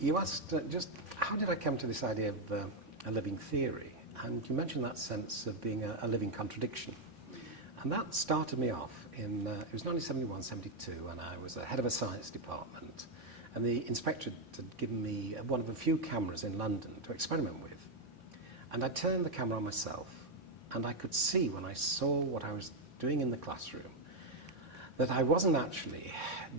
You asked just how did I come to this idea of a living theory? And you mentioned that sense of being a living contradiction. And that started me off in, it was 1971, 72, and I was head of a science department. And the inspector had given me one of a few cameras in London to experiment with. And I turned the camera on myself, and I could see when I saw what I was doing in the classroom that I wasn't actually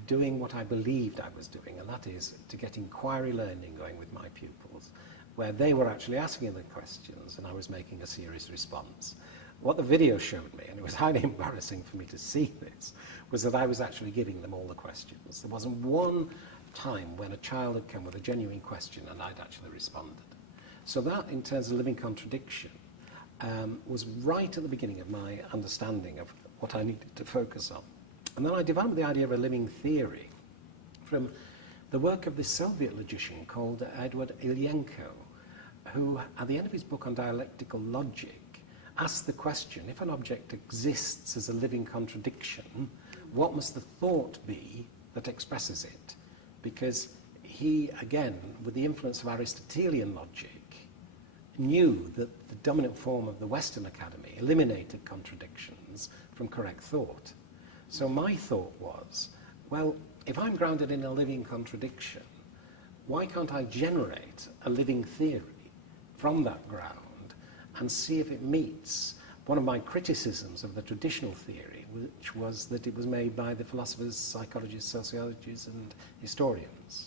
doing what I believed I was doing, and that is to get inquiry learning going with my pupils, where they were actually asking the questions and I was making a serious response. What the video showed me, and it was highly embarrassing for me to see this, was that I was actually giving them all the questions. There wasn't one time when a child had come with a genuine question and I'd actually responded. So that, in terms of living contradiction, was right at the beginning of my understanding of what I needed to focus on. And then I developed the idea of a living theory from the work of this Soviet logician called Edward Ilyenko, who, at the end of his book on dialectical logic, asked the question, if an object exists as a living contradiction, what must the thought be that expresses it? Because he, again, with the influence of Aristotelian logic, knew that the dominant form of the Western Academy eliminated contradictions from correct thought. So my thought was, well, if I'm grounded in a living contradiction, why can't I generate a living theory from that ground and see if it meets one of my criticisms of the traditional theory, which was that it was made by the philosophers, psychologists, sociologists, and historians.